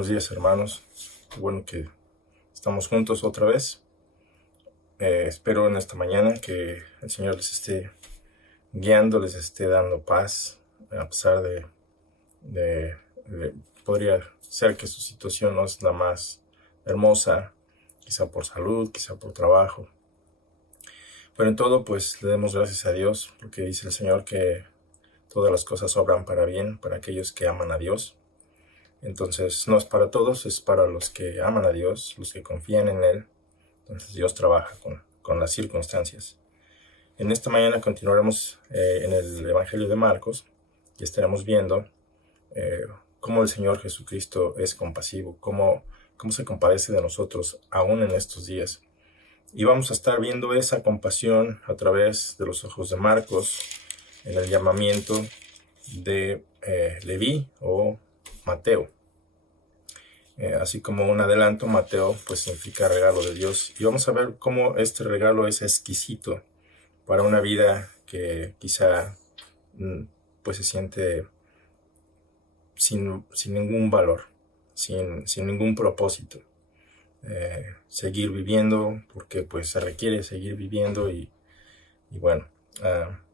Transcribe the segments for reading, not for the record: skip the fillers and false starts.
Buenos días, hermanos. Qué bueno que estamos juntos otra vez. Espero en esta mañana que el Señor les esté guiando, les esté dando paz, a pesar de podría ser que su situación no es la más hermosa, quizá por salud, quizá por trabajo. Pero en todo, pues le demos gracias a Dios, porque dice el Señor que todas las cosas obran para bien, para aquellos que aman a Dios. Entonces, no es para todos, es para los que aman a Dios, los que confían en Él. Entonces, Dios trabaja con las circunstancias. En esta mañana continuaremos en el Evangelio de Marcos y estaremos viendo cómo el Señor Jesucristo es compasivo, cómo se compadece de nosotros aún en estos días. Y vamos a estar viendo esa compasión a través de los ojos de Marcos en el llamamiento de Leví o Mateo. Así como un adelanto, Mateo pues significa regalo de Dios. Y vamos a ver cómo este regalo es exquisito para una vida que quizá pues se siente sin ningún valor, sin ningún propósito. Seguir viviendo porque pues se requiere seguir viviendo y bueno,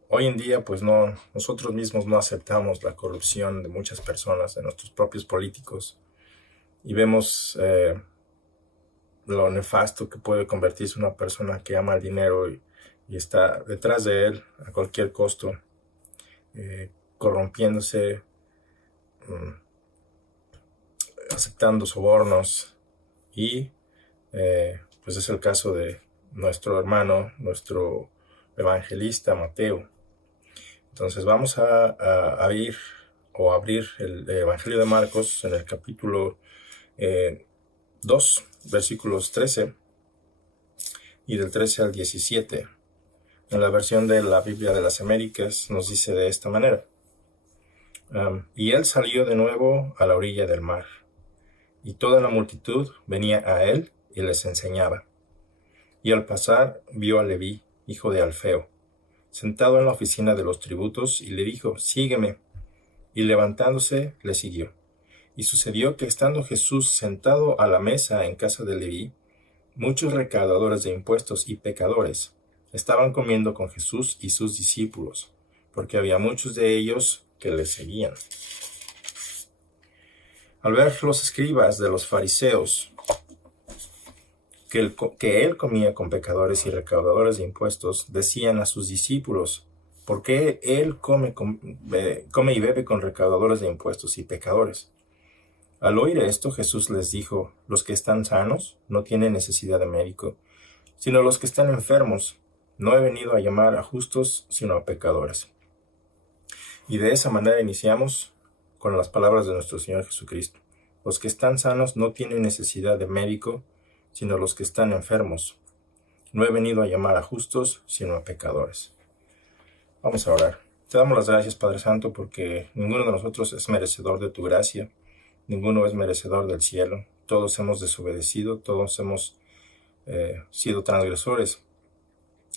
hoy en día pues nosotros mismos no aceptamos la corrupción de muchas personas, de nuestros propios políticos, y vemos lo nefasto que puede convertirse una persona que ama el dinero y está detrás de él a cualquier costo, corrompiéndose, aceptando sobornos. Y pues es el caso de nuestro hermano, nuestro evangelista Mateo. Entonces vamos a abrir el Evangelio de Marcos en el capítulo 2, versículos 13 y del 13 al 17. En la versión de la Biblia de las Américas nos dice de esta manera: y él salió de nuevo a la orilla del mar, y toda la multitud venía a él y les enseñaba. Y al pasar vio a Leví, hijo de Alfeo, sentado en la oficina de los tributos, y le dijo: sígueme. Y levantándose le siguió. Y sucedió que estando Jesús sentado a la mesa en casa de Leví, muchos recaudadores de impuestos y pecadores estaban comiendo con Jesús y sus discípulos, porque había muchos de ellos que le seguían. Al ver los escribas de los fariseos que él comía con pecadores y recaudadores de impuestos, decían a sus discípulos: ¿por qué él come y bebe con recaudadores de impuestos y pecadores? Al oír esto, Jesús les dijo: los que están sanos no tienen necesidad de médico, sino los que están enfermos. No he venido a llamar a justos, sino a pecadores. Y de esa manera iniciamos con las palabras de nuestro Señor Jesucristo. Los que están sanos no tienen necesidad de médico, sino los que están enfermos. No he venido a llamar a justos, sino a pecadores. Vamos a orar. Te damos las gracias, Padre Santo, porque ninguno de nosotros es merecedor de tu gracia. Ninguno es merecedor del cielo. Todos hemos desobedecido, todos hemos sido transgresores.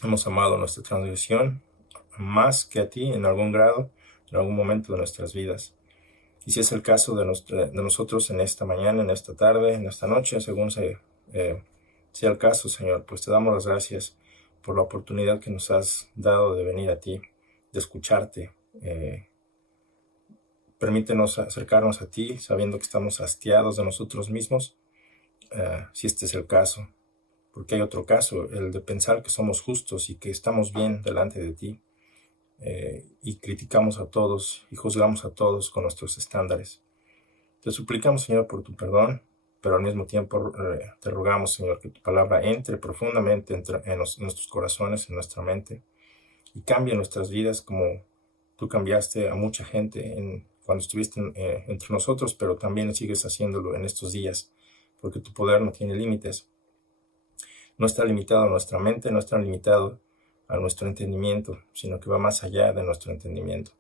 Hemos amado nuestra transgresión más que a ti en algún grado, en algún momento de nuestras vidas. Y si es el caso de nosotros en esta mañana, en esta tarde, en esta noche, según sea el caso, Señor, pues te damos las gracias por la oportunidad que nos has dado de venir a ti, de escucharte. Permítenos acercarnos a ti sabiendo que estamos hastiados de nosotros mismos, si este es el caso, porque hay otro caso, el de pensar que somos justos y que estamos bien delante de ti, y criticamos a todos y juzgamos a todos con nuestros estándares. Te suplicamos, Señor, por tu perdón, pero al mismo tiempo te rogamos, Señor, que tu palabra entre profundamente en nuestros corazones, en nuestra mente, y cambie nuestras vidas como tú cambiaste a mucha gente cuando estuviste entre nosotros, pero también sigues haciéndolo en estos días, porque tu poder no tiene límites. No está limitado a nuestra mente, no está limitado a nuestro entendimiento, sino que va más allá de nuestro entendimiento.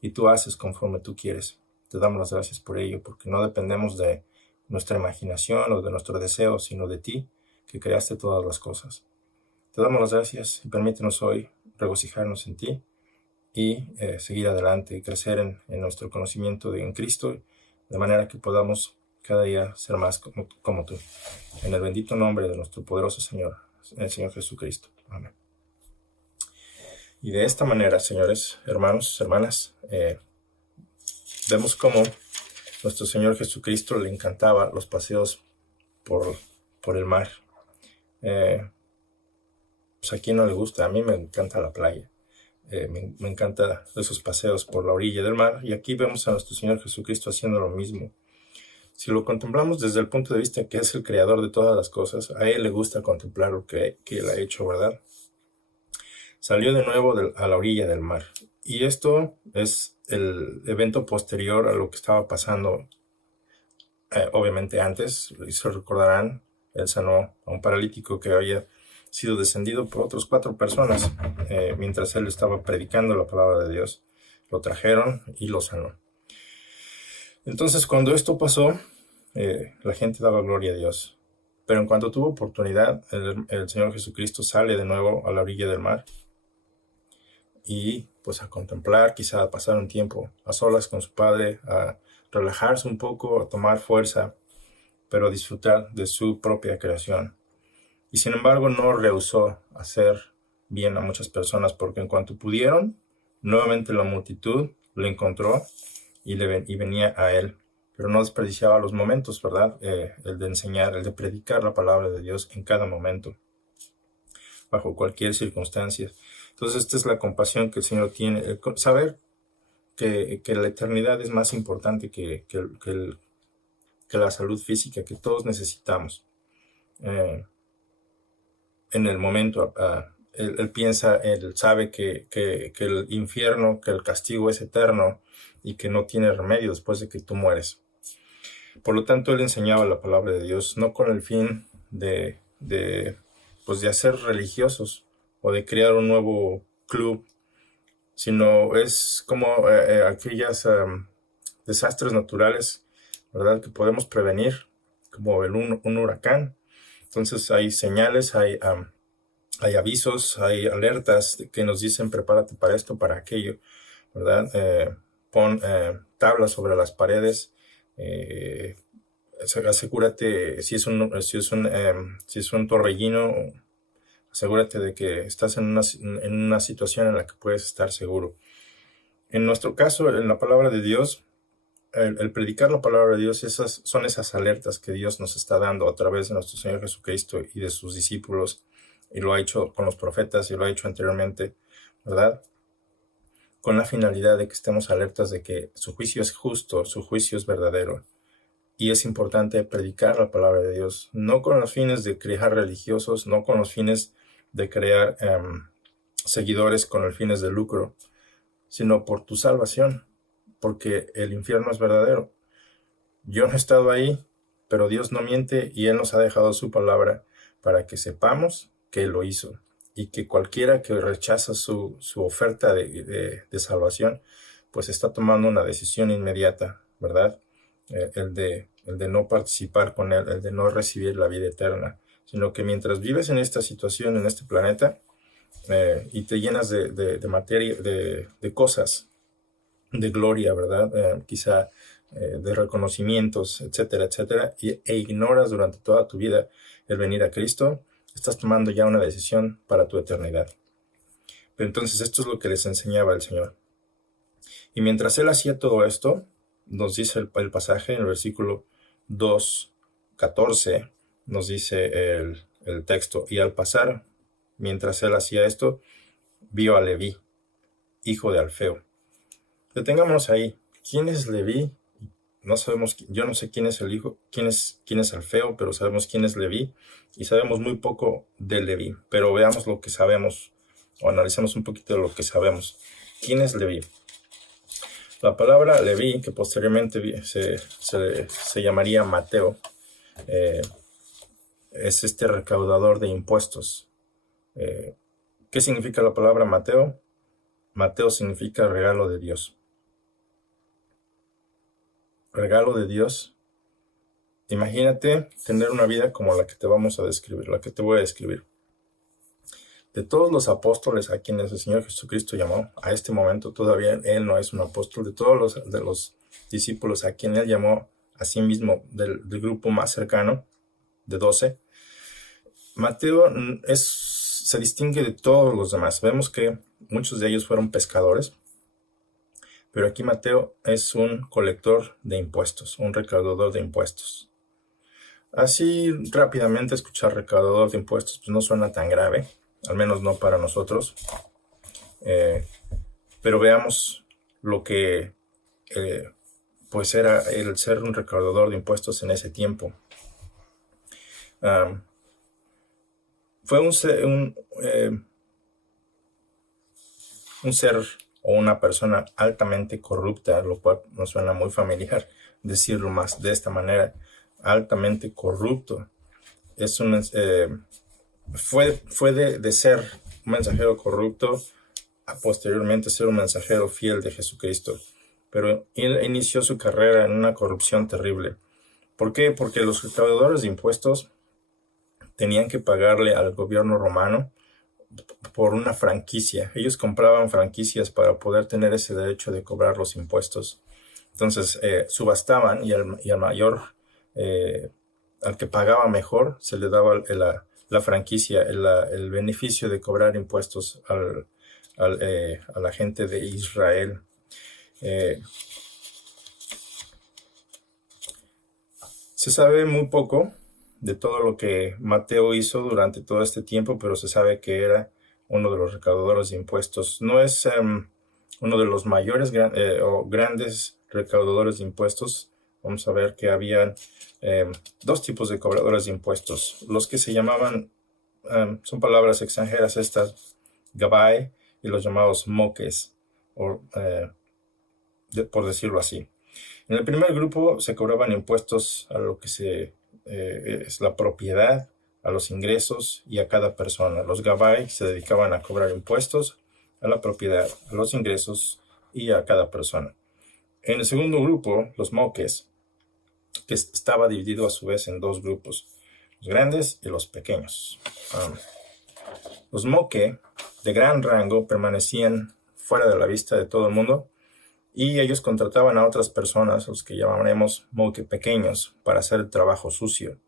Y tú haces conforme tú quieres. Te damos las gracias por ello, porque no dependemos de nuestra imaginación o de nuestro deseo, sino de ti, que creaste todas las cosas. Te damos las gracias y permítenos hoy regocijarnos en ti y seguir adelante y crecer en nuestro conocimiento en Cristo, de manera que podamos cada día ser más como tú. En el bendito nombre de nuestro poderoso Señor, el Señor Jesucristo. Amén. Y de esta manera, señores, hermanos, hermanas, vemos cómo nuestro Señor Jesucristo le encantaba los paseos por el mar. Pues a quién no le gusta, a mí me encanta la playa. Me encanta esos paseos por la orilla del mar, y aquí vemos a nuestro Señor Jesucristo haciendo lo mismo. Si lo contemplamos desde el punto de vista que es el creador de todas las cosas, a Él le gusta contemplar lo que Él ha hecho, ¿verdad? Salió de nuevo a la orilla del mar. Y esto es el evento posterior a lo que estaba pasando, obviamente antes. Y se recordarán, Él sanó a un paralítico que había sido descendido por otras 4 personas mientras Él estaba predicando la palabra de Dios. Lo trajeron y lo sanó. Entonces, cuando esto pasó, la gente daba gloria a Dios. Pero en cuanto tuvo oportunidad, el Señor Jesucristo sale de nuevo a la orilla del mar y pues a contemplar, quizá a pasar un tiempo a solas con su Padre, a relajarse un poco, a tomar fuerza, pero a disfrutar de su propia creación. Y sin embargo no rehusó hacer bien a muchas personas, porque en cuanto pudieron, nuevamente la multitud lo encontró y venía a Él. Pero no desperdiciaba los momentos, ¿verdad? El de enseñar, el de predicar la palabra de Dios en cada momento, bajo cualquier circunstancia. Entonces esta es la compasión que el Señor tiene, el saber que la eternidad es más importante que la salud física que todos necesitamos. En el momento, él piensa, él sabe que el infierno, que el castigo es eterno y que no tiene remedio después de que tú mueres. Por lo tanto, él enseñaba la palabra de Dios no con el fin de hacer religiosos o de crear un nuevo club, sino es como aquellas desastres naturales, ¿verdad?, que podemos prevenir, como un huracán. Entonces hay señales, hay avisos, hay alertas que nos dicen prepárate para esto, para aquello, ¿verdad? Pon tablas sobre las paredes, asegúrate, si es un torbellino, asegúrate de que estás en una situación en la que puedes estar seguro. En nuestro caso, en la palabra de Dios, el predicar la palabra de Dios, son esas alertas que Dios nos está dando a través de nuestro Señor Jesucristo y de sus discípulos, y lo ha hecho con los profetas y lo ha hecho anteriormente, ¿verdad? Con la finalidad de que estemos alertas de que su juicio es justo, su juicio es verdadero. Y es importante predicar la palabra de Dios, no con los fines de crear religiosos, no con los fines de crear seguidores con los fines de lucro, sino por tu salvación, porque el infierno es verdadero. Yo no he estado ahí, pero Dios no miente y Él nos ha dejado su palabra para que sepamos que Él lo hizo, y que cualquiera que rechaza su oferta de salvación, pues está tomando una decisión inmediata, ¿verdad? El de no participar con Él, el de no recibir la vida eterna, sino que mientras vives en esta situación, en este planeta, y te llenas de materia, de cosas, de gloria, ¿verdad? Quizá de reconocimientos, etcétera, etcétera, e ignoras durante toda tu vida el venir a Cristo, estás tomando ya una decisión para tu eternidad. Pero entonces esto es lo que les enseñaba el Señor. Y mientras Él hacía todo esto, nos dice el pasaje en el versículo 2:14, nos dice el texto: y al pasar, mientras Él hacía esto, vio a Leví, hijo de Alfeo. Detengámonos ahí. ¿Quién es Leví? No sabemos, yo no sé quién es el hijo, quién es Alfeo, pero sabemos quién es Leví, y sabemos muy poco de Leví. Pero veamos lo que sabemos, o analicemos un poquito de lo que sabemos. ¿Quién es Leví? La palabra Leví, que posteriormente se llamaría Mateo, es este recaudador de impuestos. ¿Qué significa la palabra Mateo? Mateo significa regalo de Dios. Regalo de Dios. Imagínate tener una vida como la que te vamos a describir, la que te voy a describir. De todos los apóstoles a quienes el Señor Jesucristo llamó, a este momento todavía Él no es un apóstol. De todos los discípulos a quien Él llamó, asimismo del grupo más cercano, de 12, Mateo se distingue de todos los demás. Vemos que muchos de ellos fueron pescadores, pero aquí Mateo es un colector de impuestos, un recaudador de impuestos. Así rápidamente escuchar recaudador de impuestos pues no suena tan grave, al menos no para nosotros. Pero veamos lo que pues era el ser un recaudador de impuestos en ese tiempo. Fue un ser o una persona altamente corrupta, lo cual nos suena muy familiar decirlo más de esta manera, altamente corrupto. Fue de ser un mensajero corrupto a posteriormente ser un mensajero fiel de Jesucristo. Pero él inició su carrera en una corrupción terrible. ¿Por qué? Porque los recaudadores de impuestos tenían que pagarle al gobierno romano por una franquicia. Ellos compraban franquicias para poder tener ese derecho de cobrar los impuestos. Entonces subastaban y al mayor, al que pagaba mejor, se le daba la franquicia, el beneficio de cobrar impuestos a la gente de Israel. Se sabe muy poco de todo lo que Mateo hizo durante todo este tiempo, pero se sabe que era uno de los recaudadores de impuestos. No es uno de los mayores o grandes recaudadores de impuestos. Vamos a ver que habían dos tipos de cobradores de impuestos. Los que se llamaban, son palabras extranjeras estas, gabai, y los llamados moques, por decirlo así. En el primer grupo se cobraban impuestos a lo que es la propiedad, a los ingresos y a cada persona. Los gabai se dedicaban a cobrar impuestos a la propiedad, a los ingresos y a cada persona. En el segundo grupo, los moques, que estaba dividido a su vez en dos grupos, los grandes y los pequeños. Los moque de gran rango permanecían fuera de la vista de todo el mundo y ellos contrataban a otras personas, los que llamaremos moque pequeños, para hacer el trabajo sucio.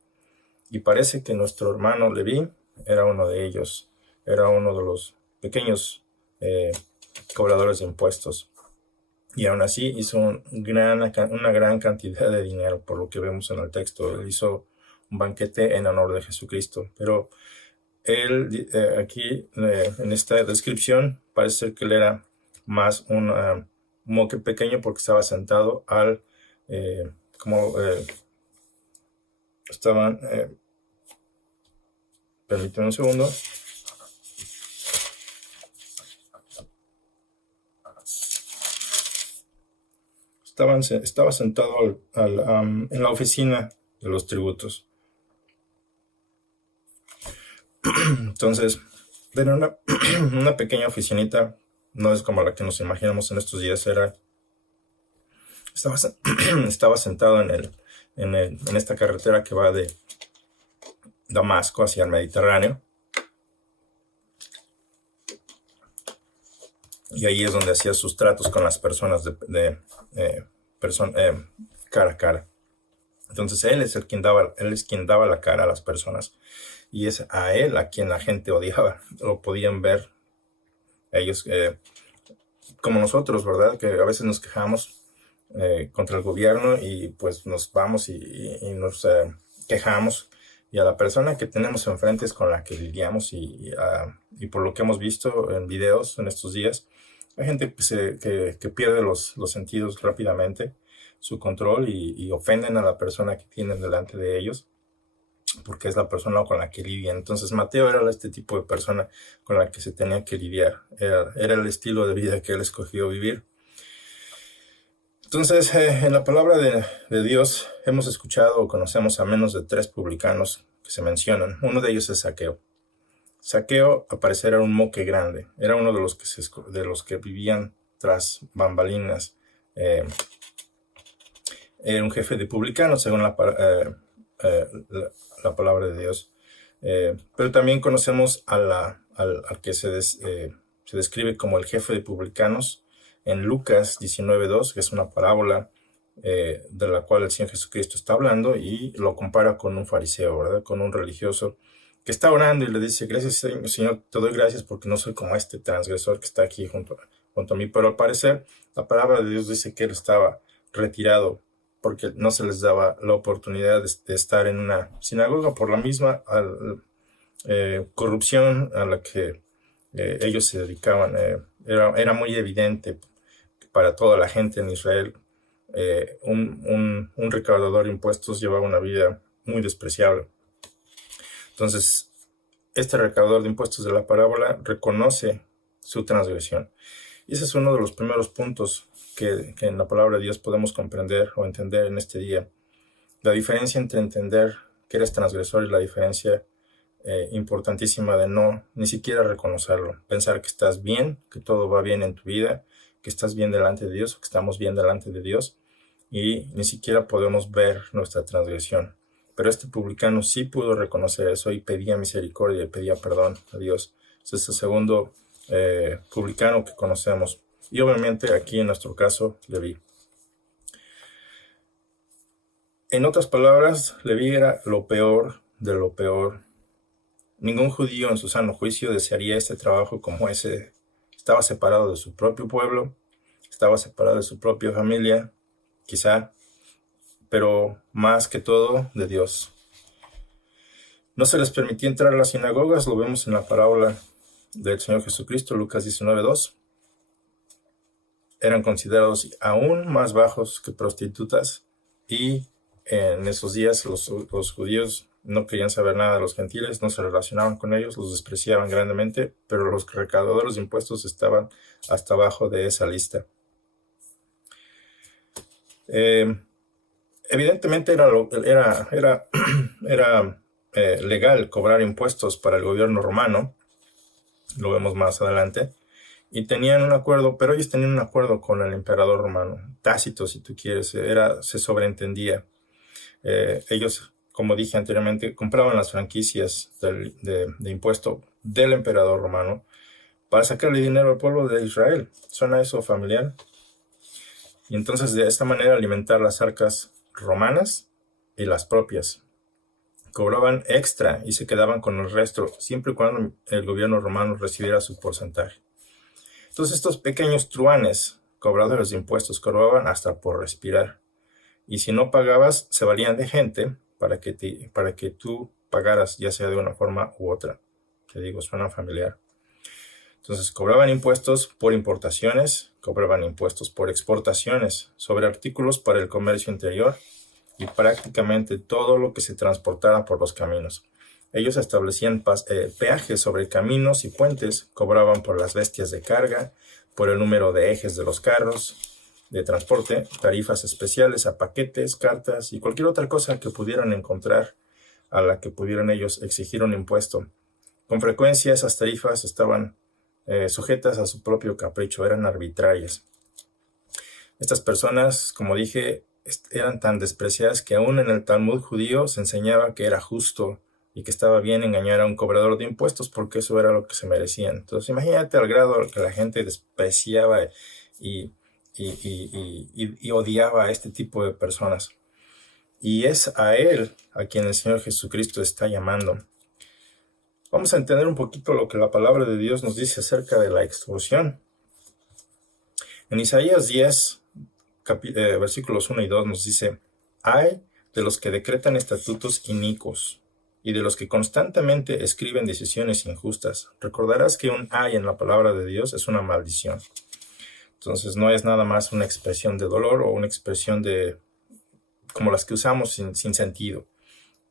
Y parece que nuestro hermano Leví era uno de ellos, era uno de los pequeños cobradores de impuestos. Y aún así hizo una gran cantidad de dinero, por lo que vemos en el texto. Él hizo un banquete en honor de Jesucristo. Pero él, aquí, en esta descripción, parece ser que él era más un moque pequeño porque estaba sentado permíteme un segundo. Estaba sentado en la oficina de los tributos. Entonces, era una pequeña oficinita, no es como la que nos imaginamos en estos días. Estaba sentado en esta carretera que va de Damasco hacia el Mediterráneo. Y ahí es donde hacía sus tratos con las personas cara a cara. Entonces él es quien daba la cara a las personas. Y es a él a quien la gente odiaba. Lo podían ver ellos como nosotros, ¿verdad? Que a veces nos quejamos contra el gobierno y pues nos vamos y nos quejamos. Y a la persona que tenemos enfrente es con la que lidiamos y por lo que hemos visto en videos en estos días, hay gente que pierde los sentidos rápidamente, su control y ofenden a la persona que tienen delante de ellos porque es la persona con la que lidian. Entonces Mateo era este tipo de persona con la que se tenía que lidiar. Era el estilo de vida que él escogió vivir. Entonces, en la palabra de Dios hemos escuchado o conocemos a menos de 3 publicanos que se mencionan. Uno de ellos es Zaqueo. Zaqueo, al parecer, era un moque grande. Era uno de los que vivían tras bambalinas. Era un jefe de publicanos, según la palabra de Dios. Pero también conocemos al que se describe como el jefe de publicanos en Lucas 19:2, que es una parábola de la cual el Señor Jesucristo está hablando, y lo compara con un fariseo, ¿verdad? Con un religioso que está orando y le dice: gracias, Señor, te doy gracias porque no soy como este transgresor que está aquí junto a mí. Pero al parecer la palabra de Dios dice que él estaba retirado porque no se les daba la oportunidad de estar en una sinagoga por la misma corrupción a la que ellos se dedicaban. Era muy evidente para toda la gente en Israel. Un recaudador de impuestos llevaba una vida muy despreciable. Entonces, este recaudador de impuestos de la parábola reconoce su transgresión. Y ese es uno de los primeros puntos que en la palabra de Dios podemos comprender o entender en este día. La diferencia entre entender que eres transgresor y la diferencia importantísima de ni siquiera reconocerlo. Pensar que estás bien, que todo va bien en tu vida, que estás bien delante de Dios, o que estamos bien delante de Dios, y ni siquiera podemos ver nuestra transgresión. Pero este publicano sí pudo reconocer eso y pedía misericordia y pedía perdón a Dios. Es el segundo publicano que conocemos. Y obviamente aquí en nuestro caso, Leví. En otras palabras, Leví era lo peor de lo peor. Ningún judío en su sano juicio desearía este trabajo como ese. Estaba separado de su propio pueblo, estaba separado de su propia familia, quizá, pero más que todo de Dios. No se les permitía entrar a las sinagogas, lo vemos en la parábola del Señor Jesucristo, Lucas 19:2. Eran considerados aún más bajos que prostitutas, y en esos días los judíos no querían saber nada de los gentiles, no se relacionaban con ellos, los despreciaban grandemente, pero los recaudadores de impuestos estaban hasta abajo de esa lista. Evidentemente era legal cobrar impuestos para el gobierno romano, lo vemos más adelante, y tenían un acuerdo, pero ellos tenían un acuerdo con el emperador romano, tácito si tú quieres, se sobreentendía. Ellos, como dije anteriormente, compraban las franquicias de impuesto del emperador romano para sacarle dinero al pueblo de Israel. ¿Suena eso familiar? Y entonces de esta manera alimentar las arcas romanas y las propias. Cobraban extra y se quedaban con el resto, siempre y cuando el gobierno romano recibiera su porcentaje. Entonces estos pequeños truanes, cobradores de impuestos, cobraban hasta por respirar. Y si no pagabas, se valían de gente para que tú pagaras, ya sea de una forma u otra. Te digo, suena familiar. Entonces cobraban impuestos por importaciones, cobraban impuestos por exportaciones sobre artículos para el comercio interior y prácticamente todo lo que se transportara por los caminos. Ellos establecían peajes sobre caminos y puentes, cobraban por las bestias de carga, por el número de ejes de los carros de transporte, tarifas especiales a paquetes, cartas y cualquier otra cosa que pudieran encontrar a la que pudieran ellos exigir un impuesto. Con frecuencia esas tarifas estaban sujetas a su propio capricho, eran arbitrarias. Estas personas, como dije, eran tan despreciadas que aún en el Talmud judío se enseñaba que era justo y que estaba bien engañar a un cobrador de impuestos porque eso era lo que se merecían. Entonces imagínate al grado al que la gente despreciaba y odiaba a este tipo de personas. Y es a él a quien el Señor Jesucristo está llamando. Vamos a entender un poquito lo que la palabra de Dios nos dice acerca de la extorsión. En Isaías 10, versículos 1 y 2 nos dice: «Ay de los que decretan estatutos inicuos y de los que constantemente escriben decisiones injustas». Recordarás que un ay en la palabra de Dios es una maldición. Entonces no es nada más una expresión de dolor o una expresión como las que usamos sin sentido.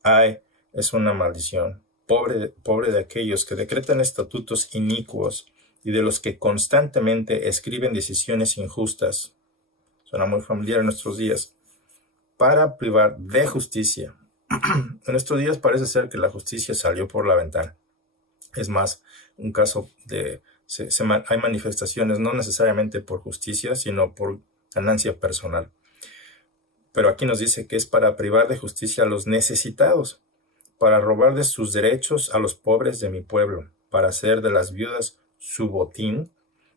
Ay es una maldición. Pobre de aquellos que decretan estatutos inicuos y de los que constantemente escriben decisiones injustas. Suena muy familiar en nuestros días. Para privar de justicia. En estos días parece ser que la justicia salió por la ventana. Es más, un caso de... hay manifestaciones no necesariamente por justicia, sino por ganancia personal. Pero aquí nos dice que es para privar de justicia a los necesitados, para robar de sus derechos a los pobres de mi pueblo, para hacer de las viudas su botín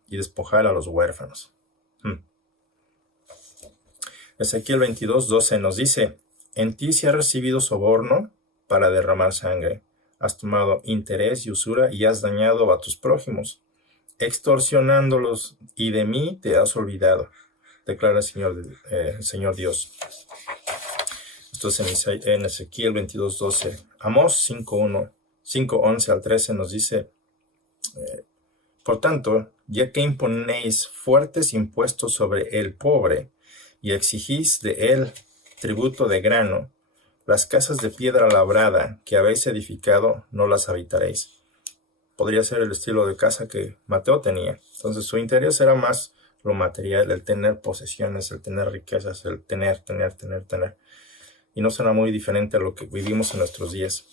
y despojar a los huérfanos. Ezequiel 22:12 nos dice, en ti se ha recibido soborno para derramar sangre. Has tomado interés y usura y has dañado a tus prójimos, extorsionándolos, y de mí te has olvidado, declara el Señor Dios. Esto es en Ezequiel 22:12. Amós 5:11 al 13 nos dice, por tanto, ya que imponéis fuertes impuestos sobre el pobre y exigís de él tributo de grano, las casas de piedra labrada que habéis edificado no las habitaréis. Podría ser el estilo de casa que Mateo tenía. Entonces su interés era más lo material, el tener posesiones, el tener riquezas, el tener. Y no será muy diferente a lo que vivimos en nuestros días.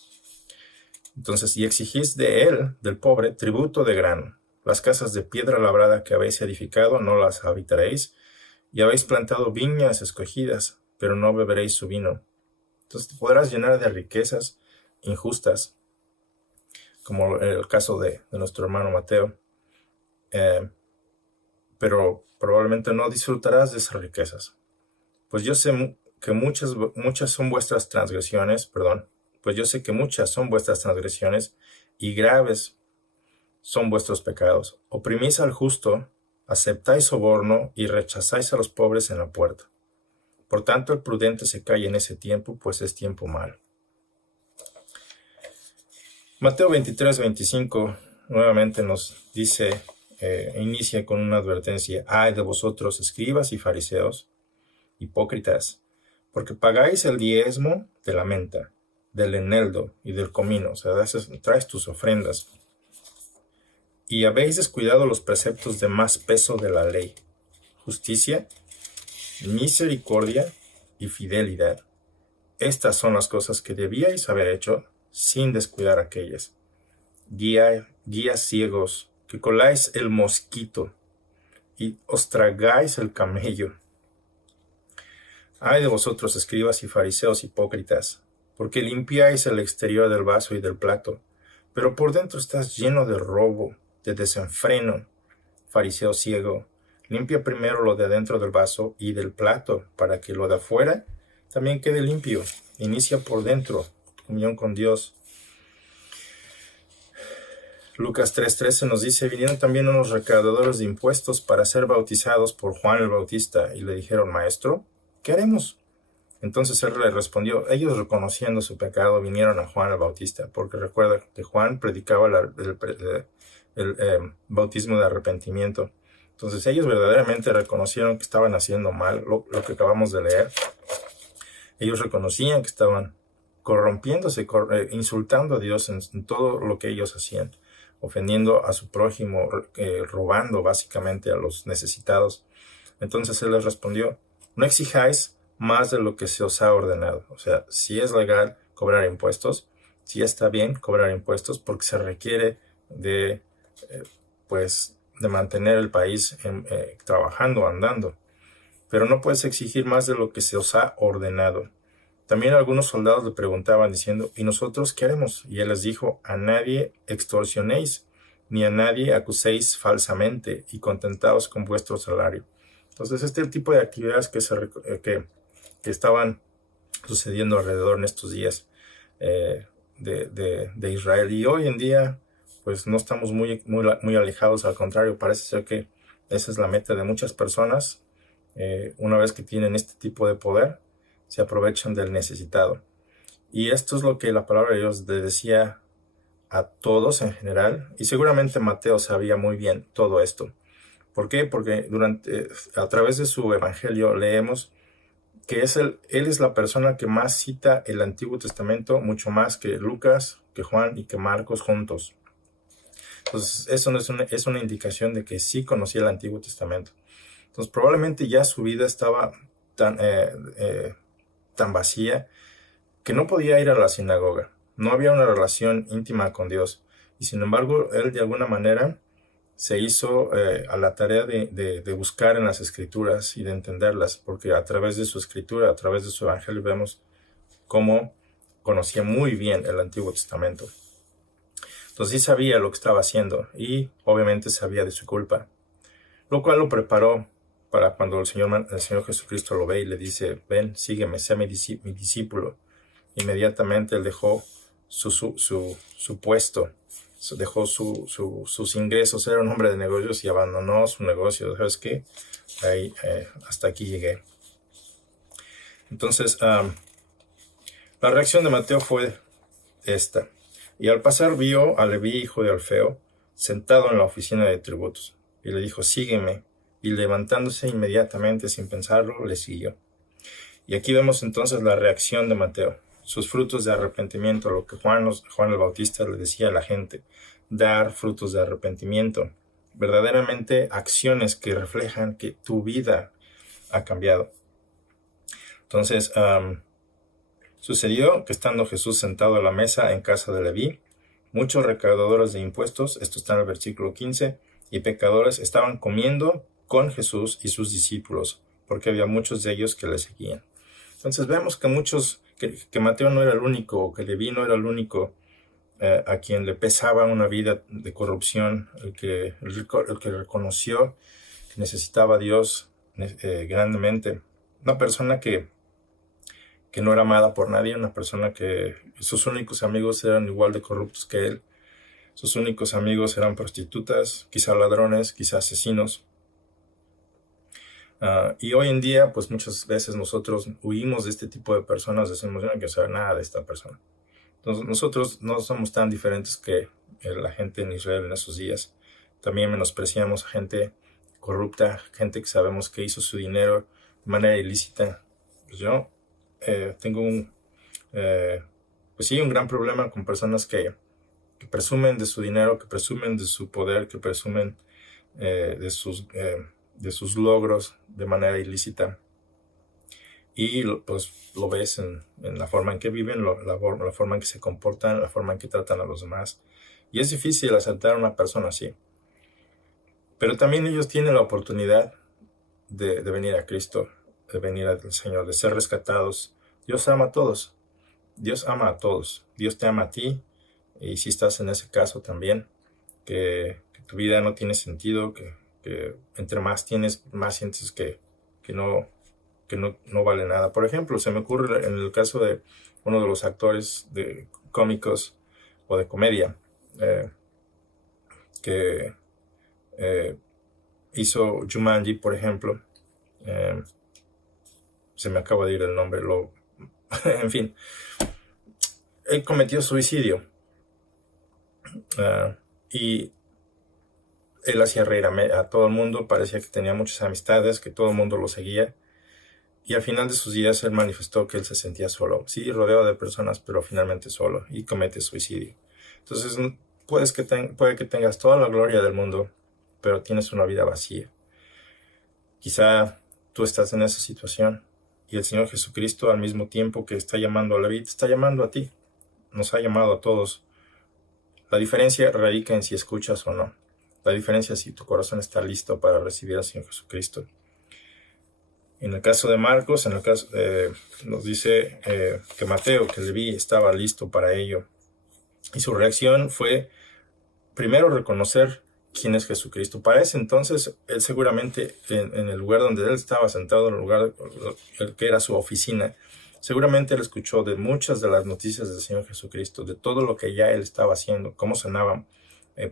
Entonces, y exigís de él, del pobre, tributo de grano. Las casas de piedra labrada que habéis edificado no las habitaréis, y habéis plantado viñas escogidas, pero no beberéis su vino. Entonces te podrás llenar de riquezas injustas, como el caso de nuestro hermano Mateo, pero probablemente no disfrutarás de esas riquezas. Pues yo sé que muchas son vuestras transgresiones, y graves son vuestros pecados. Oprimís al justo, aceptáis soborno y rechazáis a los pobres en la puerta. Por tanto, el prudente se calla en ese tiempo, pues es tiempo malo. Mateo 23:25 nuevamente nos dice, inicia con una advertencia. Ay de vosotros, escribas y fariseos, hipócritas, porque pagáis el diezmo de la menta, del eneldo y del comino, o sea, traes tus ofrendas, y habéis descuidado los preceptos de más peso de la ley, justicia, misericordia y fidelidad. Estas son las cosas que debíais haber hecho sin descuidar aquellas. Guías ciegos, que coláis el mosquito y os tragáis el camello. Ay de vosotros, escribas y fariseos hipócritas, porque limpiáis el exterior del vaso y del plato, pero por dentro estás lleno de robo, de desenfreno. Fariseo ciego, limpia primero lo de adentro del vaso y del plato, para que lo de afuera también quede limpio. Inicia por dentro, tu comunión con Dios. Lucas 3:13 nos dice, vinieron también unos recaudadores de impuestos para ser bautizados por Juan el Bautista, y le dijeron, Maestro, ¿qué haremos? Entonces él le respondió, ellos reconociendo su pecado vinieron a Juan el Bautista, porque recuerda que Juan predicaba el bautismo de arrepentimiento. Entonces ellos verdaderamente reconocieron que estaban haciendo mal, lo que acabamos de leer. Ellos reconocían que estaban corrompiéndose, insultando a Dios en todo lo que ellos hacían, ofendiendo a su prójimo, robando básicamente a los necesitados. Entonces él les respondió, no exijáis más de lo que se os ha ordenado. O sea, si es legal cobrar impuestos, si está bien cobrar impuestos, porque se requiere de mantener el país trabajando, andando. Pero no puedes exigir más de lo que se os ha ordenado. También algunos soldados le preguntaban diciendo, ¿y nosotros qué haremos? Y él les dijo, a nadie extorsionéis, ni a nadie acuséis falsamente, y contentaos con vuestro salario. Entonces, este tipo de actividades que estaban sucediendo alrededor en estos días de Israel. Y hoy en día, pues no estamos muy alejados, al contrario, parece ser que esa es la meta de muchas personas. Una vez que tienen este tipo de poder, se aprovechan del necesitado. Y esto es lo que la palabra de Dios le decía a todos en general, y seguramente Mateo sabía muy bien todo esto. ¿Por qué? Porque a través de su evangelio leemos que él es la persona que más cita el Antiguo Testamento, mucho más que Lucas, que Juan y que Marcos juntos. Entonces, eso es una indicación de que sí conocía el Antiguo Testamento. Entonces, probablemente ya su vida estaba tan vacía que no podía ir a la sinagoga. No había una relación íntima con Dios. Y sin embargo, él de alguna manera se hizo a la tarea de buscar en las Escrituras y de entenderlas, porque a través de su escritura, a través de su evangelio, vemos cómo conocía muy bien el Antiguo Testamento. Entonces sí sabía lo que estaba haciendo y obviamente sabía de su culpa, lo cual lo preparó para cuando el Señor Jesucristo lo ve y le dice, ven, sígueme, sea mi discípulo. Inmediatamente él dejó su puesto, dejó sus ingresos, era un hombre de negocios y abandonó su negocio. ¿Sabes qué? Ahí, hasta aquí llegué. Entonces, la reacción de Mateo fue esta. Y al pasar vio a Leví, hijo de Alfeo, sentado en la oficina de tributos. Y le dijo, sígueme. Y levantándose inmediatamente, sin pensarlo, le siguió. Y aquí vemos entonces la reacción de Mateo. Sus frutos de arrepentimiento, lo que Juan el Bautista le decía a la gente. Dar frutos de arrepentimiento. Verdaderamente acciones que reflejan que tu vida ha cambiado. Entonces, sucedió que estando Jesús sentado a la mesa en casa de Leví, muchos recaudadores de impuestos, esto está en el versículo 15, y pecadores estaban comiendo con Jesús y sus discípulos, porque había muchos de ellos que le seguían. Entonces vemos que Mateo no era el único, o que Leví no era el único a quien le pesaba una vida de corrupción, el que reconoció que necesitaba a Dios grandemente. Una persona que no era amada por nadie, una persona que sus únicos amigos eran igual de corruptos que él. Sus únicos amigos eran prostitutas, quizá ladrones, quizá asesinos. Y hoy en día, pues muchas veces nosotros huimos de este tipo de personas, decimos, yo no quiero saber nada de esta persona. Entonces nosotros no somos tan diferentes que la gente en Israel en esos días. También menospreciamos a gente corrupta, gente que sabemos que hizo su dinero de manera ilícita. Pues yo tengo un gran problema con personas que presumen de su dinero, que presumen de su poder, que presumen de sus logros de manera ilícita. Y pues lo ves en la forma en que viven, la forma en que se comportan, la forma en que tratan a los demás. Y es difícil aceptar a una persona así. Pero también ellos tienen la oportunidad de venir a Cristo, de venir al Señor, de ser rescatados. Dios ama a todos. Dios ama a todos. Dios te ama a ti. Y si estás en ese caso también, que tu vida no tiene sentido, que entre más tienes, más sientes que no vale nada. Por ejemplo, se me ocurre en el caso de uno de los actores de cómicos o de comedia que hizo Jumanji, por ejemplo. Se me acaba de ir el nombre. En fin, él cometió suicidio. Y él hacía reír a todo el mundo, parecía que tenía muchas amistades, que todo el mundo lo seguía. Y al final de sus días él manifestó que él se sentía solo. Sí, rodeado de personas, pero finalmente solo, y comete suicidio. Entonces, puede que tengas toda la gloria del mundo, pero tienes una vida vacía. Quizá tú estás en esa situación, y el Señor Jesucristo, al mismo tiempo que está llamando a Leví, está llamando a ti. Nos ha llamado a todos. La diferencia radica en si escuchas o no. La diferencia es si tu corazón está listo para recibir al Señor Jesucristo. En el caso de Marcos, nos dice que Mateo, que Leví, estaba listo para ello. Y su reacción fue, primero, reconocer quién es Jesucristo. Para ese entonces, él seguramente, en el lugar donde él estaba sentado, en el lugar que era su oficina, seguramente él escuchó de muchas de las noticias del Señor Jesucristo, de todo lo que ya él estaba haciendo, cómo sanaban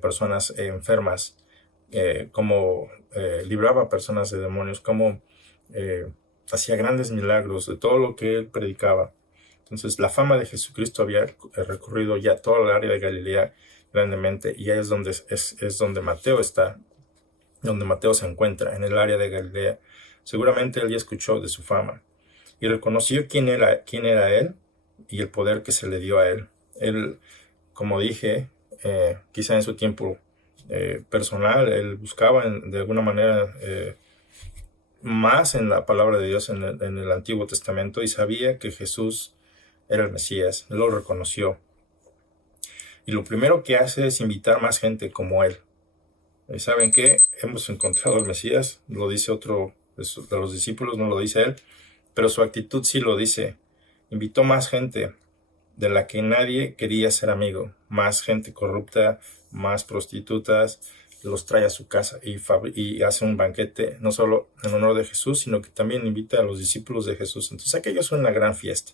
personas enfermas, cómo libraba a personas de demonios, cómo hacía grandes milagros, de todo lo que él predicaba. Entonces la fama de Jesucristo había recorrido ya toda el área de Galilea grandemente, y ahí es donde Mateo está, donde Mateo se encuentra, en el área de Galilea. Seguramente él ya escuchó de su fama y reconoció quién era él y el poder que se le dio a él. Él, como dije, quizá en su tiempo personal, él buscaba de alguna manera más en la palabra de Dios en el Antiguo Testamento, y sabía que Jesús era el Mesías. Él lo reconoció. Y lo primero que hace es invitar más gente como él. ¿Y saben qué? Hemos encontrado al Mesías, lo dice otro de los discípulos, no lo dice él, pero su actitud sí lo dice. Invitó más gente de la que nadie quería ser amigo. Más gente corrupta, más prostitutas, los trae a su casa y hace un banquete, no solo en honor de Jesús, sino que también invita a los discípulos de Jesús. Entonces aquello es una gran fiesta.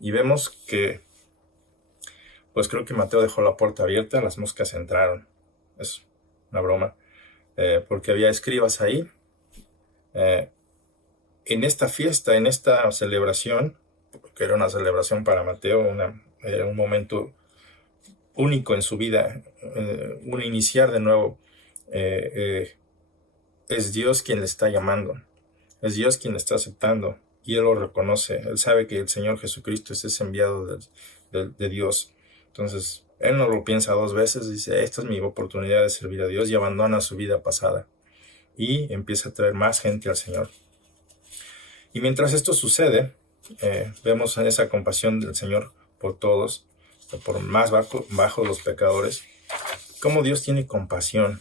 Y vemos que, pues creo que Mateo dejó la puerta abierta, las moscas entraron. Es una broma, porque había escribas ahí. En esta fiesta, en esta celebración, que era una celebración para Mateo, era un momento único en su vida, un iniciar de nuevo. Es Dios quien le está llamando, es Dios quien le está aceptando, y Él lo reconoce. Él sabe que el Señor Jesucristo es ese enviado de Dios. Entonces, Él no lo piensa dos veces, dice, esta es mi oportunidad de servir a Dios, y abandona su vida pasada, y empieza a traer más gente al Señor. Y mientras esto sucede, vemos esa compasión del Señor por todos, por más bajos los pecadores, cómo Dios tiene compasión,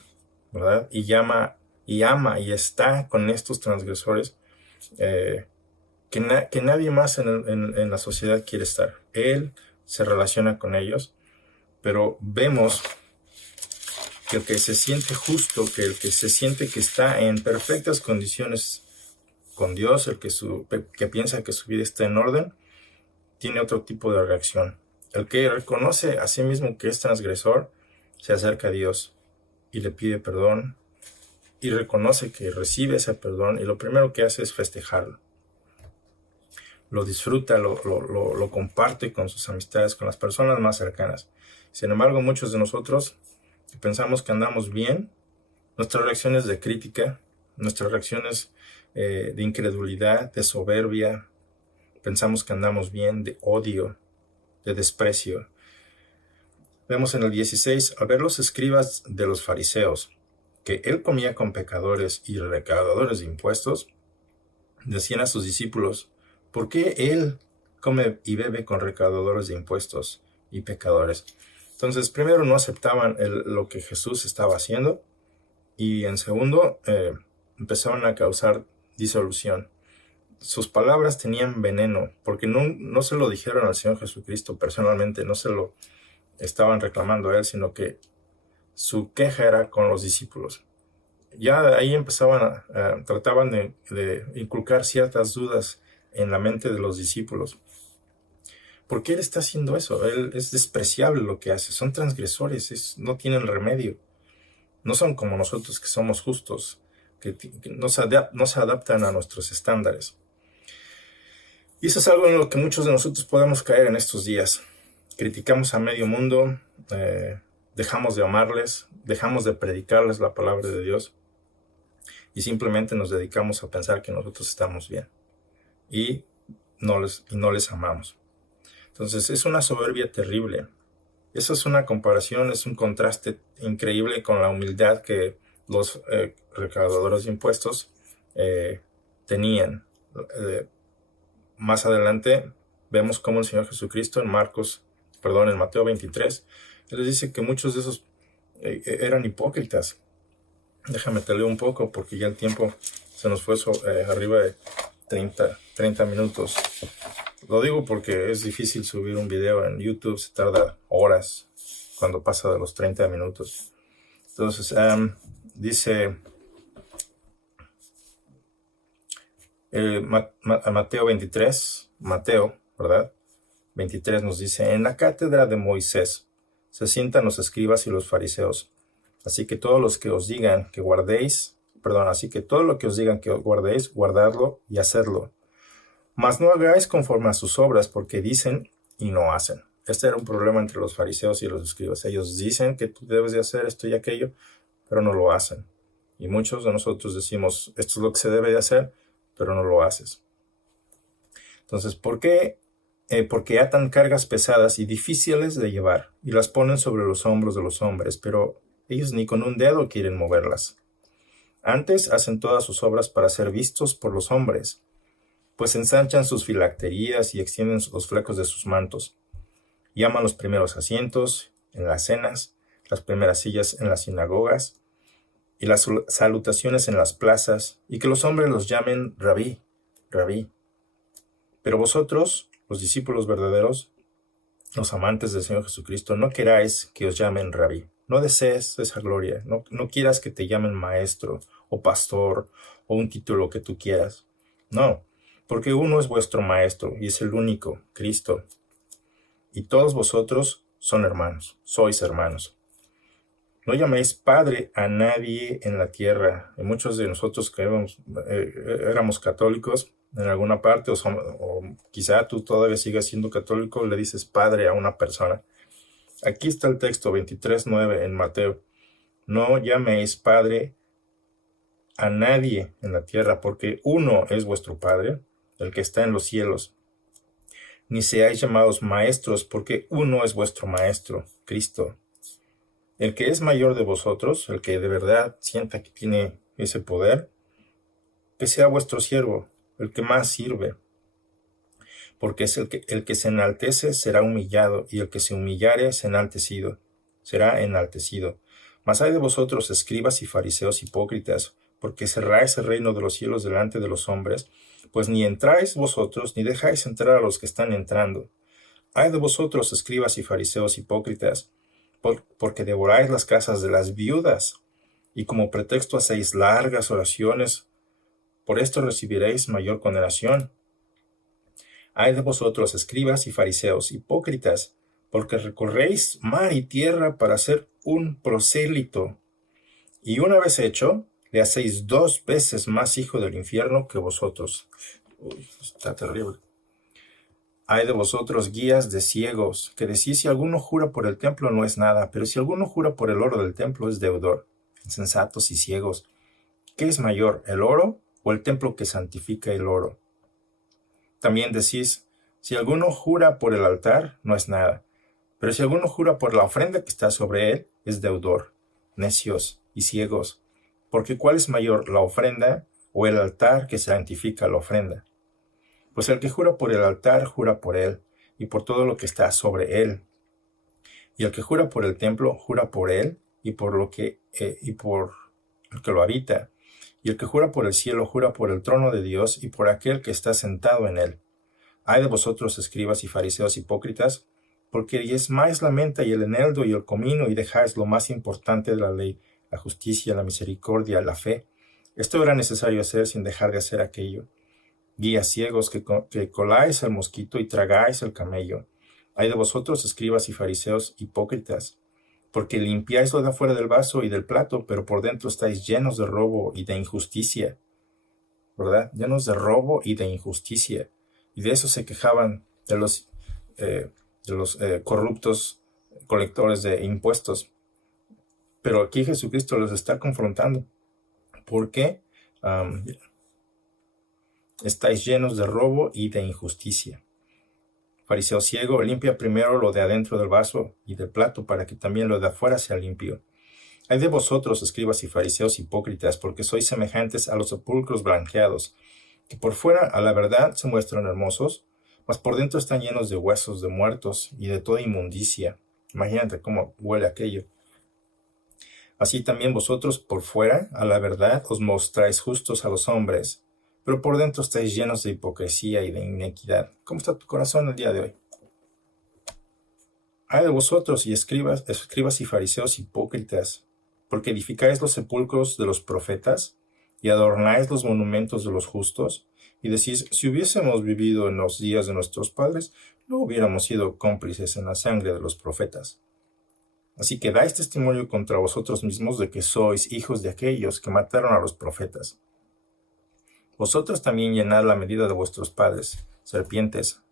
¿verdad? Y llama, y ama, y está con estos transgresores que nadie más en la sociedad quiere estar. Él se relaciona con ellos, pero vemos que el que se siente justo, que el que se siente que está en perfectas condiciones con Dios, el que piensa que su vida está en orden, tiene otro tipo de reacción. El que reconoce a sí mismo que es transgresor, se acerca a Dios y le pide perdón, y reconoce que recibe ese perdón, y lo primero que hace es festejarlo. Lo disfruta, lo comparte con sus amistades, con las personas más cercanas. Sin embargo, muchos de nosotros pensamos que andamos bien, nuestras reacciones de crítica, nuestras reacciones de incredulidad, de soberbia, pensamos que andamos bien, de odio, de desprecio. Vemos en el 16, al ver los escribas de los fariseos, que él comía con pecadores y recaudadores de impuestos, decían a sus discípulos, ¿por qué él come y bebe con recaudadores de impuestos y pecadores? Entonces, primero no aceptaban lo que Jesús estaba haciendo, y en segundo, empezaron a causar disolución. Sus palabras tenían veneno, porque no se lo dijeron al Señor Jesucristo personalmente, no se lo estaban reclamando a Él, sino que su queja era con los discípulos. Ya de ahí trataban de inculcar ciertas dudas en la mente de los discípulos. ¿Por qué Él está haciendo eso? Él es despreciable lo que hace, son transgresores, no tienen remedio. No son como nosotros que somos justos, que no se adaptan a nuestros estándares. Y eso es algo en lo que muchos de nosotros podemos caer en estos días. Criticamos a medio mundo, dejamos de amarles, dejamos de predicarles la palabra de Dios, y simplemente nos dedicamos a pensar que nosotros estamos bien y no les amamos. Entonces es una soberbia terrible. Esa es una comparación, es un contraste increíble con la humildad que los recaudadores de impuestos tenían. Más adelante vemos cómo el Señor Jesucristo en Mateo 23, Él les dice que muchos de esos eran hipócritas. Déjame te leo un poco porque ya el tiempo se nos fue arriba de 30 minutos. Lo digo porque es difícil subir un video en YouTube, se tarda horas cuando pasa de los 30 minutos. Entonces, dice Mateo 23, ¿verdad? 23 nos dice, en la cátedra de Moisés se sientan los escribas y los fariseos. Así que todo lo que os digan que guardéis, guardadlo y hacedlo. Mas no hagáis conforme a sus obras, porque dicen y no hacen. Este era un problema entre los fariseos y los escribas. Ellos dicen que tú debes de hacer esto y aquello, pero no lo hacen. Y muchos de nosotros decimos, esto es lo que se debe de hacer, pero no lo haces. Entonces, ¿por qué? Porque atan cargas pesadas y difíciles de llevar, y las ponen sobre los hombros de los hombres, pero ellos ni con un dedo quieren moverlas. Antes hacen todas sus obras para ser vistos por los hombres, pues ensanchan sus filacterías y extienden los flecos de sus mantos. Llaman los primeros asientos en las cenas, las primeras sillas en las sinagogas y las salutaciones en las plazas, y que los hombres los llamen Rabí, Rabí. Pero vosotros, los discípulos verdaderos, los amantes del Señor Jesucristo, no queráis que os llamen Rabí, No desees esa gloria, no quieras que te llamen maestro o pastor o un título que tú quieras. No, porque uno es vuestro maestro y es el único, Cristo. Y todos vosotros son hermanos, sois hermanos. No llaméis padre a nadie en la tierra. Y muchos de nosotros que éramos católicos en alguna parte, o quizá tú todavía sigas siendo católico, le dices padre a una persona. Aquí está el texto 23:9 en Mateo. No llaméis padre a nadie en la tierra, porque uno es vuestro Padre, el que está en los cielos. Ni seáis llamados maestros, porque uno es vuestro Maestro, Cristo. El que es mayor de vosotros, el que de verdad sienta que tiene ese poder, que sea vuestro siervo, el que más sirve. Porque es el que se enaltece será humillado, y el que se humillare será enaltecido. Mas hay de vosotros, escribas y fariseos hipócritas, porque cerráis el reino de los cielos delante de los hombres, pues ni entráis vosotros, ni dejáis entrar a los que están entrando. Ay de vosotros, escribas y fariseos hipócritas, porque devoráis las casas de las viudas, y como pretexto hacéis largas oraciones, por esto recibiréis mayor condenación. Ay de vosotros, escribas y fariseos hipócritas, porque recorréis mar y tierra para ser un prosélito, y una vez hecho, le hacéis 2 veces más hijo del infierno que vosotros. Uy, está terrible. Ay de vosotros, guías de ciegos, que decís: si alguno jura por el templo no es nada, pero si alguno jura por el oro del templo es deudor. Insensatos y ciegos. ¿Qué es mayor, el oro o el templo que santifica el oro? También decís: si alguno jura por el altar no es nada, pero si alguno jura por la ofrenda que está sobre él es deudor. Necios y ciegos. Porque ¿cuál es mayor, la ofrenda o el altar que santifica la ofrenda? Pues el que jura por el altar, jura por él, y por todo lo que está sobre él. Y el que jura por el templo, jura por él, y por el que lo habita. Y el que jura por el cielo, jura por el trono de Dios, y por aquel que está sentado en él. Ay de vosotros, escribas y fariseos hipócritas, porque diezmáis la menta y el eneldo y el comino, y dejáis lo más importante de la ley, la justicia, la misericordia, la fe. Esto era necesario hacer sin dejar de hacer aquello. Guías ciegos, que coláis el mosquito y tragáis el camello. Ay de vosotros, escribas y fariseos hipócritas, porque limpiáis lo de afuera del vaso y del plato, pero por dentro estáis llenos de robo y de injusticia. ¿Verdad? Llenos de robo y de injusticia. Y de eso se quejaban de los corruptos colectores de impuestos. Pero aquí Jesucristo los está confrontando. ¿Por qué? Estáis llenos de robo y de injusticia. Fariseo ciego, limpia primero lo de adentro del vaso y del plato, para que también lo de afuera sea limpio. Ay de vosotros, escribas y fariseos hipócritas, porque sois semejantes a los sepulcros blanqueados, que por fuera a la verdad se muestran hermosos, mas por dentro están llenos de huesos de muertos y de toda inmundicia. Imagínate cómo huele aquello. Así también vosotros por fuera a la verdad os mostráis justos a los hombres, pero por dentro estáis llenos de hipocresía y de inequidad. ¿Cómo está tu corazón el día de hoy? Ay de vosotros, y escribas y fariseos hipócritas, porque edificáis los sepulcros de los profetas y adornáis los monumentos de los justos, y decís: si hubiésemos vivido en los días de nuestros padres, no hubiéramos sido cómplices en la sangre de los profetas. Así que dais testimonio contra vosotros mismos de que sois hijos de aquellos que mataron a los profetas. Vosotros también llenad la medida de vuestros padres, serpientes.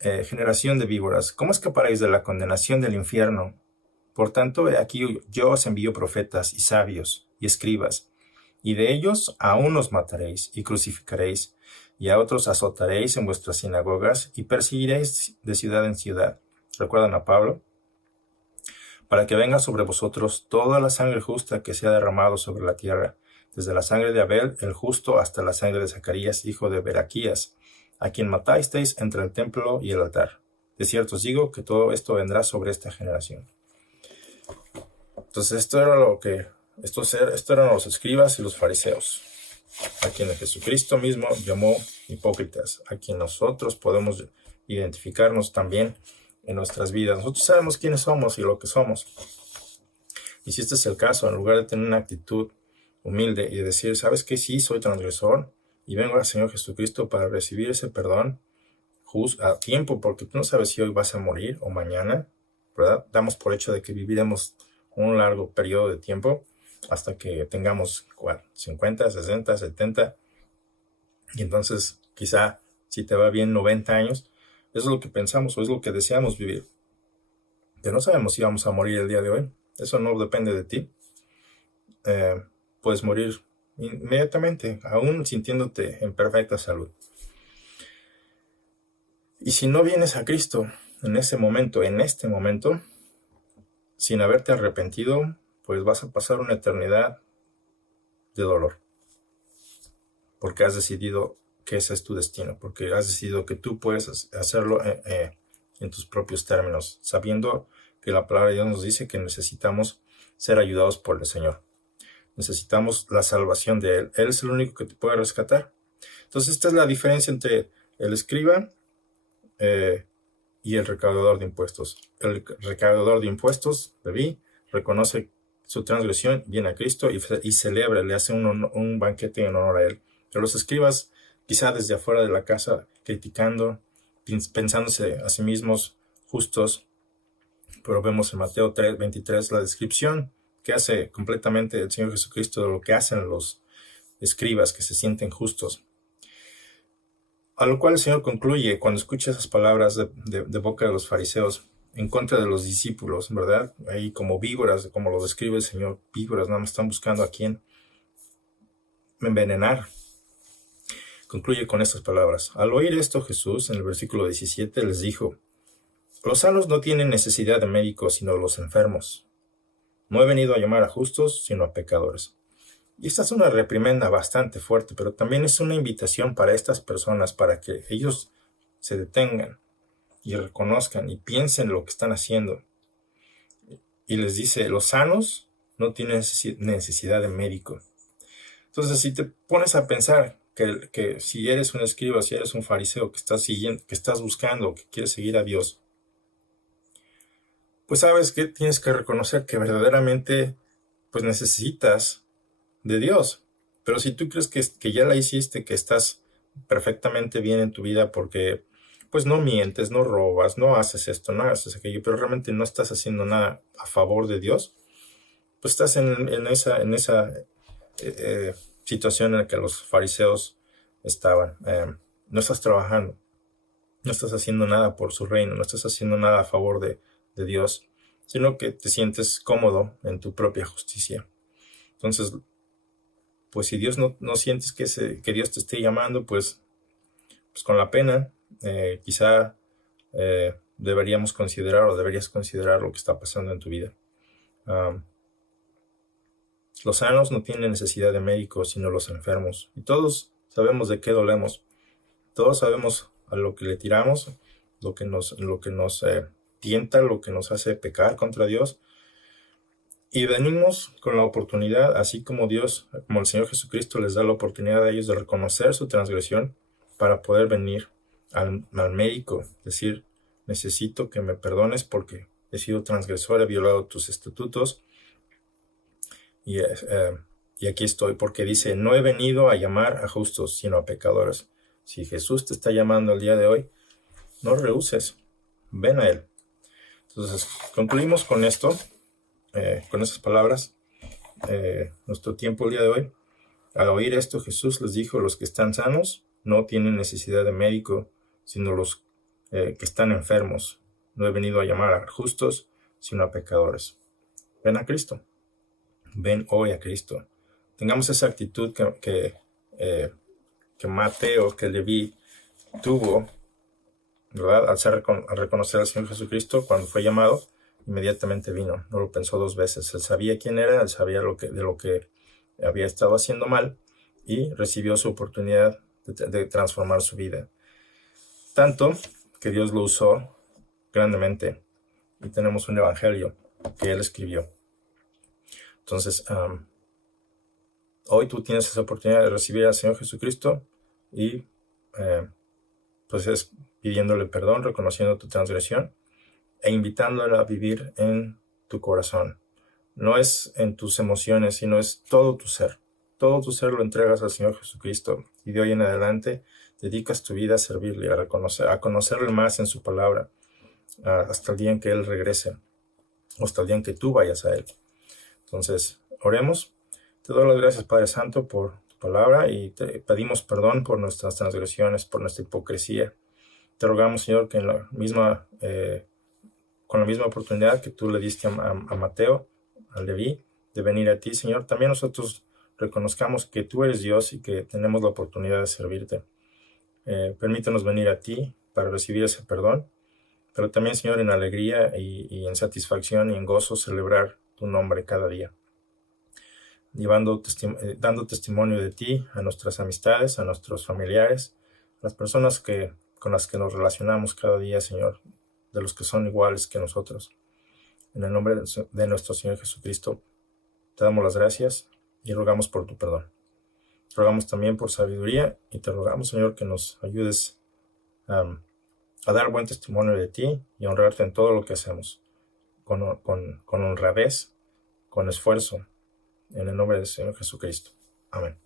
Generación de víboras, ¿cómo escaparéis de la condenación del infierno? Por tanto, aquí yo os envío profetas y sabios y escribas, y de ellos a unos mataréis y crucificaréis, y a otros azotaréis en vuestras sinagogas y perseguiréis de ciudad en ciudad. ¿Recuerdan a Pablo? Para que venga sobre vosotros toda la sangre justa que se ha derramado sobre la tierra, desde la sangre de Abel, el justo, hasta la sangre de Zacarías, hijo de Beraquías, a quien matasteis entre el templo y el altar. De cierto os digo que todo esto vendrá sobre esta generación. Entonces esto eran los escribas y los fariseos, a quienes Jesucristo mismo llamó hipócritas, a quien nosotros podemos identificarnos también en nuestras vidas. Nosotros sabemos quiénes somos y lo que somos. Y si este es el caso, en lugar de tener una actitud humilde y decir, ¿sabes qué? Sí, soy transgresor y vengo al Señor Jesucristo para recibir ese perdón a tiempo, porque tú no sabes si hoy vas a morir o mañana, ¿verdad? Damos por hecho de que viviremos un largo periodo de tiempo hasta que tengamos 50, 60, 70, y entonces quizá si te va bien 90 años, eso es lo que pensamos o es lo que deseamos vivir. Pero no sabemos si vamos a morir el día de hoy. Eso no depende de ti. Puedes morir inmediatamente, aún sintiéndote en perfecta salud. Y si no vienes a Cristo en este momento, sin haberte arrepentido, pues vas a pasar una eternidad de dolor. Porque has decidido que ese es tu destino, porque has decidido que tú puedes hacerlo en tus propios términos, sabiendo que la palabra de Dios nos dice que necesitamos ser ayudados por el Señor. Necesitamos la salvación de Él. Él es el único que te puede rescatar. Entonces esta es la diferencia entre el escriba y el recaudador de impuestos. El recaudador de impuestos, Leví, reconoce su transgresión, viene a Cristo y celebra, le hace un banquete en honor a Él. Pero los escribas, quizá desde afuera de la casa, criticando, pensándose a sí mismos justos, pero vemos en Mateo 3:23 la descripción que hace completamente el Señor Jesucristo de lo que hacen los escribas que se sienten justos. A lo cual el Señor concluye cuando escucha esas palabras de boca de los fariseos en contra de los discípulos, ¿verdad? Ahí como víboras, como lo describe el Señor, víboras, nada más están buscando a quién envenenar. Concluye con estas palabras. Al oír esto, Jesús, en el versículo 17, les dijo, los sanos no tienen necesidad de médicos, sino los enfermos. No he venido a llamar a justos, sino a pecadores. Y esta es una reprimenda bastante fuerte, pero también es una invitación para estas personas, para que ellos se detengan y reconozcan y piensen lo que están haciendo. Y les dice, los sanos no tienen necesidad de médico. Entonces, si te pones a pensar que si eres un escriba, si eres un fariseo que estás siguiendo, que estás buscando, que quieres seguir a Dios, pues sabes que tienes que reconocer que verdaderamente pues necesitas de Dios. Pero si tú crees que ya la hiciste, que estás perfectamente bien en tu vida porque pues no mientes, no robas, no haces esto, no haces aquello, pero realmente no estás haciendo nada a favor de Dios, pues estás en esa situación en la que los fariseos estaban. No estás trabajando, no estás haciendo nada por su reino, no estás haciendo nada a favor de Dios, sino que te sientes cómodo en tu propia justicia. Entonces, pues si Dios no sientes que Dios te esté llamando, pues con la pena, quizá deberíamos considerar o deberías considerar lo que está pasando en tu vida. Los sanos no tienen necesidad de médicos, sino los enfermos. Y todos sabemos de qué dolemos. Todos sabemos a lo que le tiramos, lo que nos tienta, lo que nos hace pecar contra Dios. Y venimos con la oportunidad, así como Dios, como el Señor Jesucristo les da la oportunidad a ellos de reconocer su transgresión para poder venir al médico, decir, necesito que me perdones porque he sido transgresor, he violado tus estatutos y aquí estoy, porque dice, no he venido a llamar a justos, sino a pecadores. Si Jesús te está llamando el día de hoy, no rehuses, ven a Él. Entonces, concluimos con esto. Con esas palabras, nuestro tiempo el día de hoy. Al oír esto, Jesús les dijo, los que están sanos no tienen necesidad de médico, sino los que están enfermos. No he venido a llamar a justos, sino a pecadores. Ven a Cristo. Ven hoy a Cristo. Tengamos esa actitud que Mateo, que Leví tuvo, ¿verdad? Al reconocer al Señor Jesucristo cuando fue llamado. Inmediatamente vino, no lo pensó dos veces. Él sabía quién era, él sabía de lo que había estado haciendo mal y recibió su oportunidad de transformar su vida. Tanto que Dios lo usó grandemente y tenemos un evangelio que Él escribió. Entonces, hoy tú tienes esa oportunidad de recibir al Señor Jesucristo y pues es pidiéndole perdón, reconociendo tu transgresión e invitándola a vivir en tu corazón. No es en tus emociones, sino es todo tu ser. Todo tu ser lo entregas al Señor Jesucristo y de hoy en adelante dedicas tu vida a servirle, a conocerle más en su palabra, hasta el día en que Él regrese, o hasta el día en que tú vayas a Él. Entonces, oremos. Te doy las gracias, Padre Santo, por tu palabra y te pedimos perdón por nuestras transgresiones, por nuestra hipocresía. Te rogamos, Señor, que con la misma oportunidad que tú le diste a Mateo, a Leví, de venir a ti, Señor, también nosotros reconozcamos que tú eres Dios y que tenemos la oportunidad de servirte. Permítanos venir a ti para recibir ese perdón, pero también, Señor, en alegría y en satisfacción y en gozo celebrar tu nombre cada día, dando testimonio de ti a nuestras amistades, a nuestros familiares, a las personas con las que nos relacionamos cada día, Señor, de los que son iguales que nosotros. En el nombre de nuestro Señor Jesucristo, te damos las gracias y rogamos por tu perdón. Te rogamos también por sabiduría y te rogamos, Señor, que nos ayudes a dar buen testimonio de ti y a honrarte en todo lo que hacemos, con honradez, con esfuerzo, en el nombre del Señor Jesucristo. Amén.